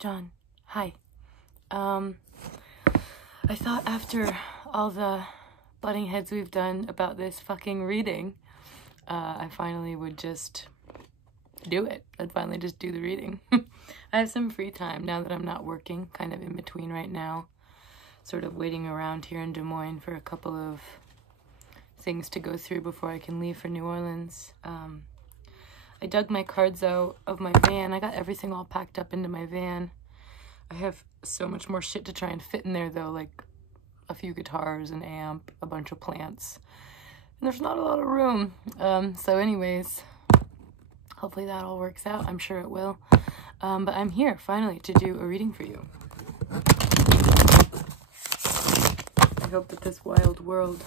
John, hi. I thought after all the butting heads we've done about this fucking reading, I finally would just do it. I'd finally just do the reading. I have some free time now that I'm not working, kind of in between right now, sort of waiting around here in Des Moines for a couple of things to go through before I can leave for New Orleans. I dug my cards out of my van. I got everything all packed up into my van. I have so much more shit to try and fit in there though, like a few guitars, an amp, a bunch of plants. And there's not a lot of room. So anyways, hopefully that all works out. I'm sure it will. But I'm here finally to do a reading for you. I hope that this wild world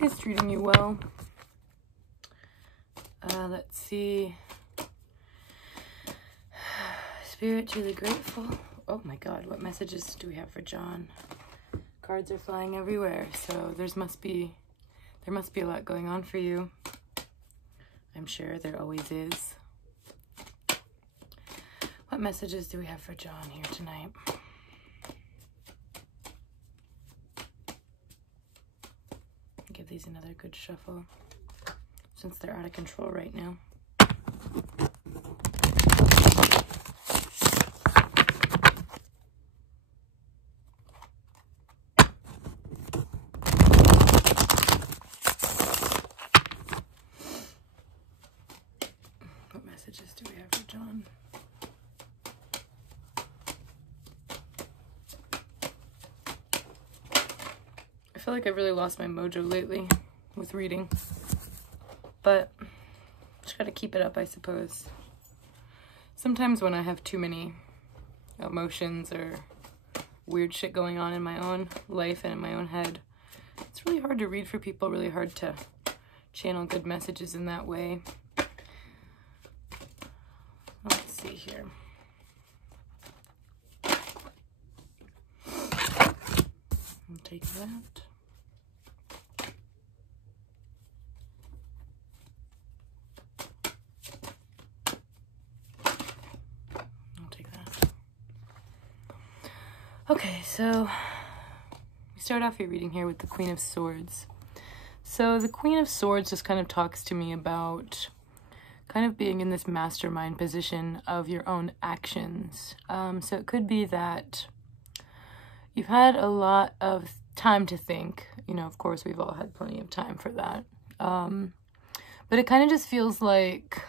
is treating you well. Let's see. Spiritually grateful. Oh my god, what messages do we have for John? Cards are flying everywhere, so there must be a lot going on for you. I'm sure there always is. What messages do we have for John here tonight? Give these another good shuffle, since they're out of control right now. What messages do we have for John? I feel like I've really lost my mojo lately with reading, but just gotta keep it up, I suppose. Sometimes when I have too many emotions or weird shit going on in my own life and in my own head, it's really hard to read for people, really hard to channel good messages in that way. Let's see here. I'll take that. Okay, so we start off your reading here with the Queen of Swords. So the Queen of Swords just kind of talks to me about kind of being in this mastermind position of your own actions. So it could be that you've had a lot of time to think. You know, of course, we've all had plenty of time for that. But it kind of just feels like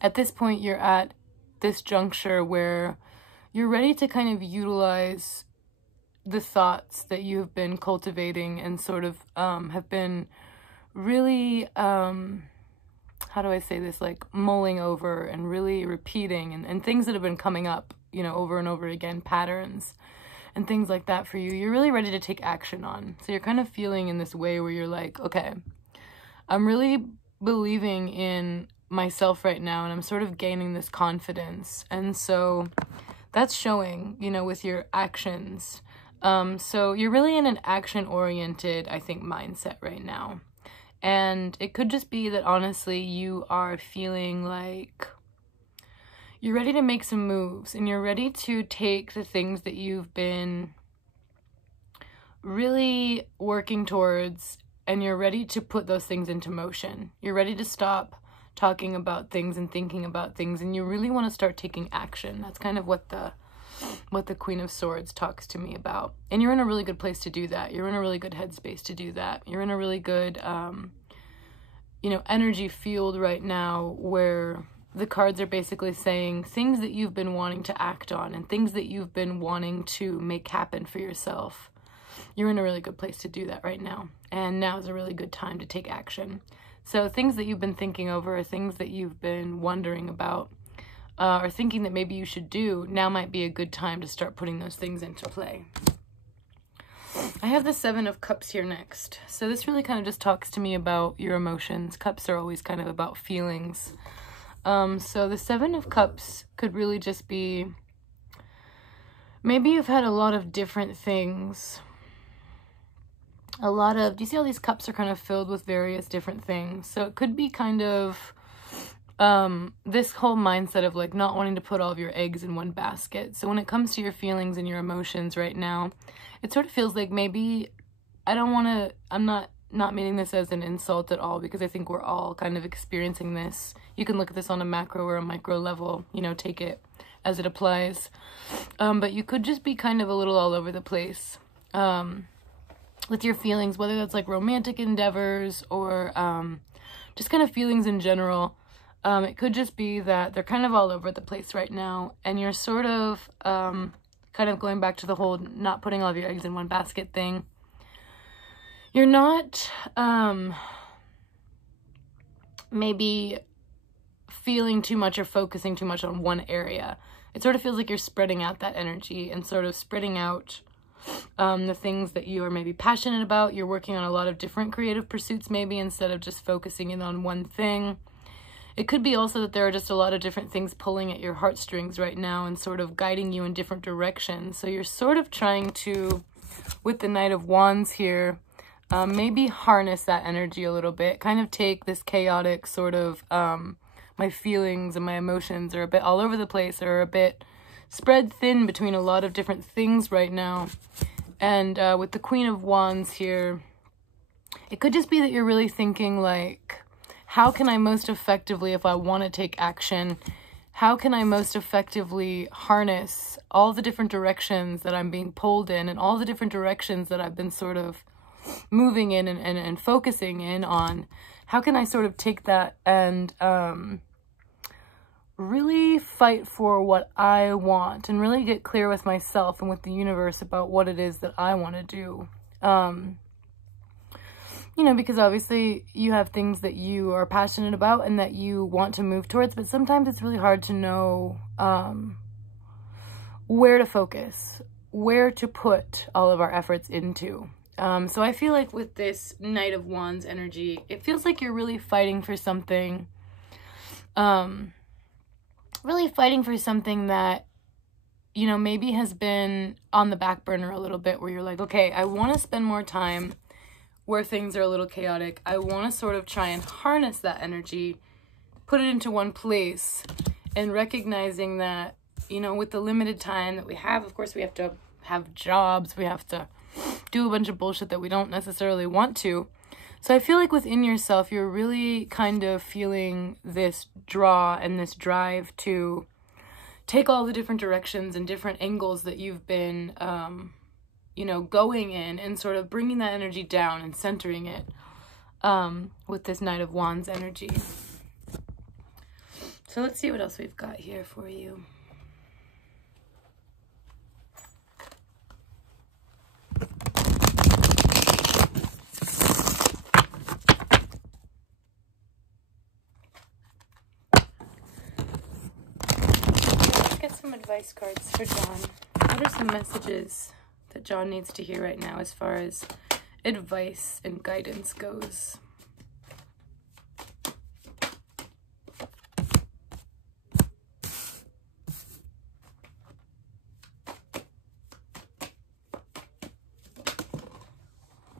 at this point you're at this juncture where you're ready to kind of utilize the thoughts that you've been cultivating and sort of have been really, how do I say this, like mulling over and really repeating and things that have been coming up, you know, over and over again, patterns and things like that for you. You're really ready to take action on. So you're kind of feeling in this way where you're like, okay, I'm really believing in myself right now and I'm sort of gaining this confidence. And so that's showing, you know, with your actions. So you're really in an action-oriented, I think, mindset right now. And it could just be that, honestly, you are feeling like you're ready to make some moves and you're ready to take the things that you've been really working towards and you're ready to put those things into motion. You're ready to stop talking about things and thinking about things, and you really want to start taking action. That's kind of what the Queen of Swords talks to me about. And you're in a really good place to do that. You're in a really good headspace to do that. You're in a really good, you know, energy field right now where the cards are basically saying things that you've been wanting to act on and things that you've been wanting to make happen for yourself. You're in a really good place to do that right now. And now is a really good time to take action. So things that you've been thinking over, or things that you've been wondering about, or thinking that maybe you should do, now might be a good time to start putting those things into play. I have the Seven of Cups here next. So this really kind of just talks to me about your emotions. Cups are always kind of about feelings. So the Seven of Cups could really just be, maybe you've had a lot of different things. Do you see all these cups are kind of filled with various different things? So it could be kind of this whole mindset of like not wanting to put all of your eggs in one basket. So when it comes to your feelings and your emotions right now, it sort of feels like maybe I'm not meaning this as an insult at all, because I think we're all kind of experiencing this. You can look at this on a macro or a micro level, you know, take it as it applies. But you could just be kind of a little all over the place with your feelings, whether that's like romantic endeavors or just kind of feelings in general. It could just be that they're kind of all over the place right now, and you're sort of kind of going back to the whole not putting all of your eggs in one basket thing. You're not maybe feeling too much or focusing too much on one area. It sort of feels like you're spreading out that energy and sort of spreading out the things that you are maybe passionate about. You're working on a lot of different creative pursuits maybe, instead of just focusing in on one thing. It could be also that there are just a lot of different things pulling at your heartstrings right now and sort of guiding you in different directions. So you're sort of trying to, with the Knight of Wands here, maybe harness that energy a little bit, kind of take this chaotic sort of, my feelings and my emotions are a bit all over the place, or a bit spread thin between a lot of different things right now. And with the Queen of Wands here, it could just be that you're really thinking like, how can I most effectively, if I want to take action, how can I most effectively harness all the different directions that I'm being pulled in, and all the different directions that I've been sort of moving in and focusing in on? How can I sort of take that and really fight for what I want, and really get clear with myself and with the universe about what it is that I want to do? You know, because obviously you have things that you are passionate about and that you want to move towards, but sometimes it's really hard to know where to focus, where to put all of our efforts into. So I feel like with this Knight of Wands energy, it feels like you're really fighting for something, that, you know, maybe has been on the back burner a little bit, where you're like, okay, I want to spend more time where things are a little chaotic. I want to sort of try and harness that energy, put it into one place, and recognizing that, you know, with the limited time that we have, of course, we have to have jobs, we have to do a bunch of bullshit that we don't necessarily want to. So I feel like within yourself, you're really kind of feeling this draw and this drive to take all the different directions and different angles that you've been, you know, going in, and sort of bringing that energy down and centering it with this Knight of Wands energy. So let's see what else we've got here for you. Let's get some advice cards for John. What are some messages that John needs to hear right now as far as advice and guidance goes?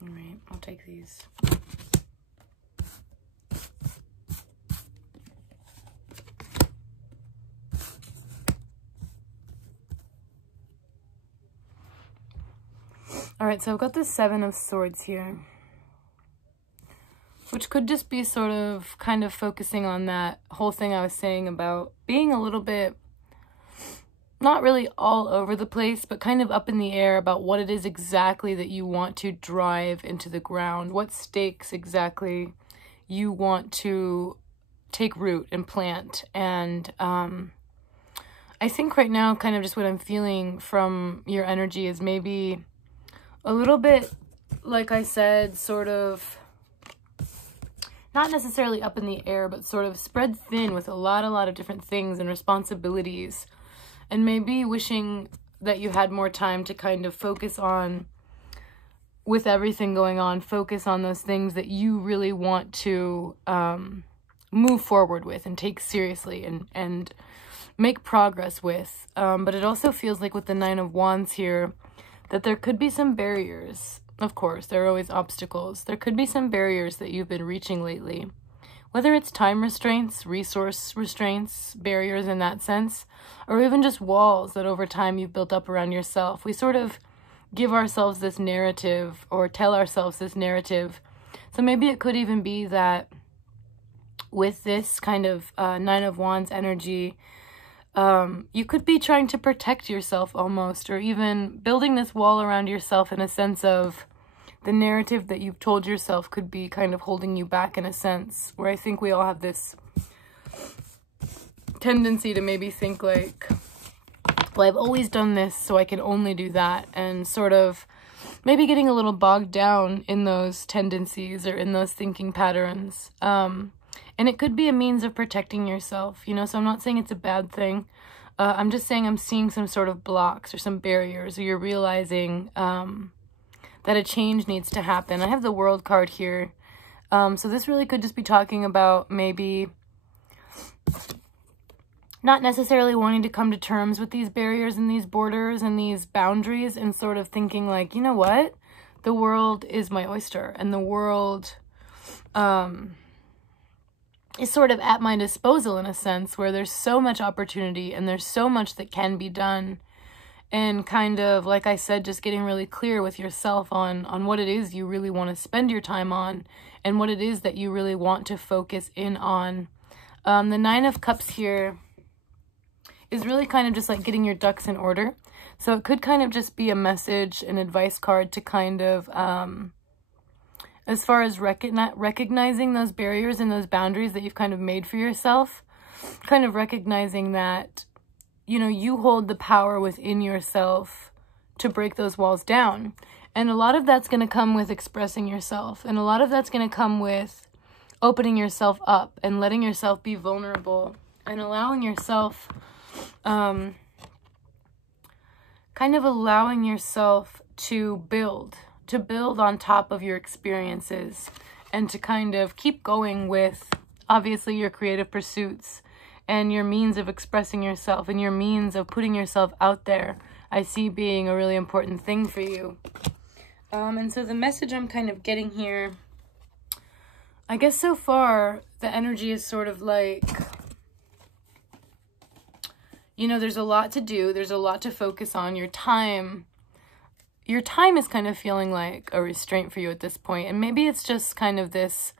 All right, I'll take these. All right, so I've got the Seven of Swords here, which could just be sort of kind of focusing on that whole thing I was saying about being a little bit, not really all over the place, but kind of up in the air about what it is exactly that you want to drive into the ground, what stakes exactly you want to take root and plant. And I think right now, kind of just what I'm feeling from your energy is maybe a little bit, like I said, sort of not necessarily up in the air, but sort of spread thin with a lot of different things and responsibilities, and maybe wishing that you had more time to kind of focus on, with everything going on, focus on those things that you really want to move forward with and take seriously and make progress with. But it also feels like with the Nine of Wands here, that there could be some barriers. Of course, there are always obstacles. There could be some barriers that you've been reaching lately whether it's time restraints, resource restraints, barriers in that sense, or even just walls that over time you've built up around yourself. We sort of give ourselves this narrative or tell ourselves this narrative. So maybe it could even be that with this kind of Nine of Wands energy, you could be trying to protect yourself almost, or even building this wall around yourself in a sense of the narrative that you've told yourself could be kind of holding you back in a sense, where I think we all have this tendency to maybe think like, well, I've always done this, so I can only do that, and sort of maybe getting a little bogged down in those tendencies or in those thinking patterns. And it could be a means of protecting yourself, you know, so I'm not saying it's a bad thing. I'm just saying I'm seeing some sort of blocks or some barriers, or you're realizing that a change needs to happen. I have the World card here. So this really could just be talking about maybe not necessarily wanting to come to terms with these barriers and these borders and these boundaries, and sort of thinking like, you know what? The world is my oyster, and the world is sort of at my disposal in a sense, where there's so much opportunity and there's so much that can be done. And kind of, like I said, just getting really clear with yourself on what it is you really want to spend your time on, and what it is that you really want to focus in on. The Nine of Cups here is really kind of just like getting your ducks in order. So it could kind of just be a message, an advice card to kind of, as far as recognizing those barriers and those boundaries that you've kind of made for yourself, kind of recognizing that, you know, you hold the power within yourself to break those walls down. And a lot of that's going to come with expressing yourself. And a lot of that's going to come with opening yourself up and letting yourself be vulnerable and allowing yourself, kind of allowing yourself to build on top of your experiences, and to kind of keep going with, obviously, your creative pursuits and your means of expressing yourself and your means of putting yourself out there. I see being a really important thing for you. And so the message I'm kind of getting here, I guess so far, the energy is sort of like, you know, there's a lot to do. There's a lot to focus on. Your time is kind of feeling like a restraint for you at this point. And maybe it's just kind of this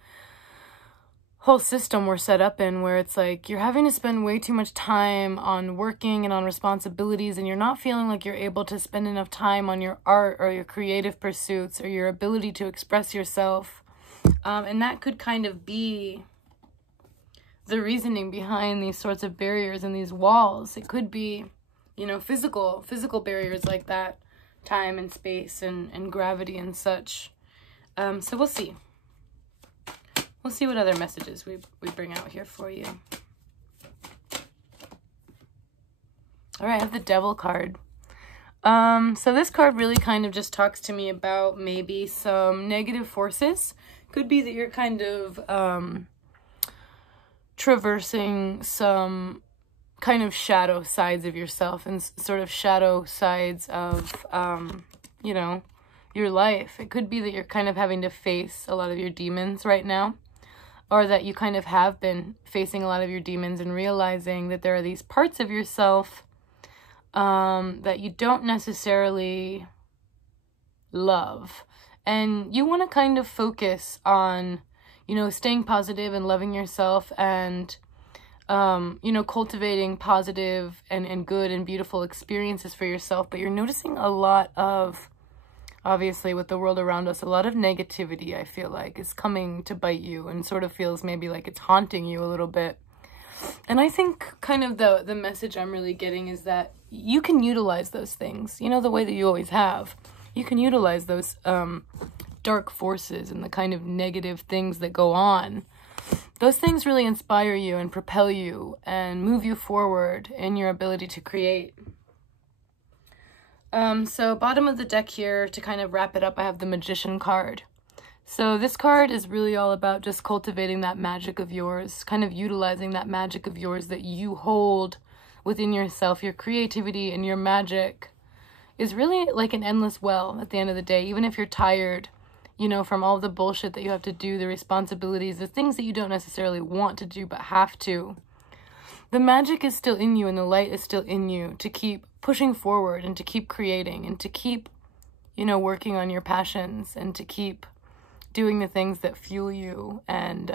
whole system we're set up in, where it's like you're having to spend way too much time on working and on responsibilities, and you're not feeling like you're able to spend enough time on your art or your creative pursuits or your ability to express yourself. And that could kind of be the reasoning behind these sorts of barriers and these walls. It could be, you know, physical barriers like that. Time and space and gravity and such. So we'll see. We'll see what other messages we bring out here for you. All right, I have the Devil card. So this card really kind of just talks to me about maybe some negative forces. Could be that you're kind of traversing some kind of shadow sides of yourself and sort of shadow sides of, you know, your life. It could be that you're kind of having to face a lot of your demons right now, or that you kind of have been facing a lot of your demons and realizing that there are these parts of yourself that you don't necessarily love. And you want to kind of focus on, you know, staying positive and loving yourself, and you know, cultivating positive and good and beautiful experiences for yourself. But you're noticing a lot of, obviously with the world around us, a lot of negativity, I feel like, is coming to bite you, and sort of feels maybe like it's haunting you a little bit. And I think kind of the message I'm really getting is that you can utilize those things, you know, the way that you always have. You can utilize those dark forces and the kind of negative things that go on. Those things really inspire you and propel you and move you forward in your ability to create. So bottom of the deck here, to kind of wrap it up, I have the Magician card. So this card is really all about just cultivating that magic of yours, kind of utilizing that magic of yours that you hold within yourself. Your creativity and your magic is really like an endless well at the end of the day. Even if you're tired, you know, from all the bullshit that you have to do, the responsibilities, the things that you don't necessarily want to do but have to. The magic is still in you and the light is still in you to keep pushing forward and to keep creating and to keep, you know, working on your passions and to keep doing the things that fuel you and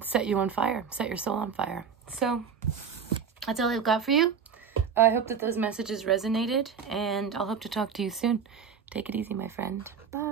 set you on fire, set your soul on fire. So that's all I've got for you. I hope that those messages resonated, and I'll hope to talk to you soon. Take it easy, my friend. Bye.